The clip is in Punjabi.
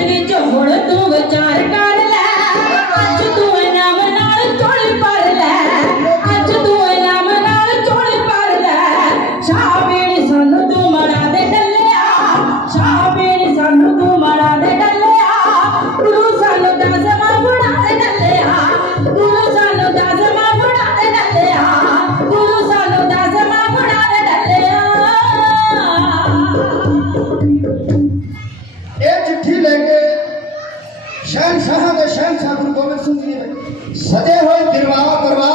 ਵਿੱਚ ਹੁਣ ਤੂੰ ਵਿਚਾਰ ਕਰ ਲੈ। ਅੱਜ ਤੂੰ ਇਨਾਮ ਨਾਲ ਝੋਲੀ ਭਰ ਲੈ। ਅੱਜ ਤੂੰ ਇਨਾਮ ਨਾਲ ਝੋਲੀ ਭਰ ਲੈ। ਸ਼ਾਹ ਬੇੜੀ ਸਾਨੂੰ ਤੂੰ ਮਰਾ ਦੇ ਡੱਲਿਆ। ਸ਼ਾਹ ਬੇੜੀ ਸਾਨੂੰ ਤੂੰ ਮਰਾ ਦੇ ਡੱਲਿਆ। ਗੁਰੂ ਸਾਨੂੰ ਦੱਸ ਚਿੱਠੀ ਲੈ ਕੇ ਸ਼ਹਿਨਸ਼ਾਹਾਂ ਦੇ ਸ਼ਹਿਨਸ਼ਾਹ ਗੁਰੂ ਗੋਬਿੰਦ ਸਿੰਘ ਜੀ ਨੇ ਸਦੇ ਹੋਏ ਦਿਲਵਾਵਾ ਦਰਬਾਰ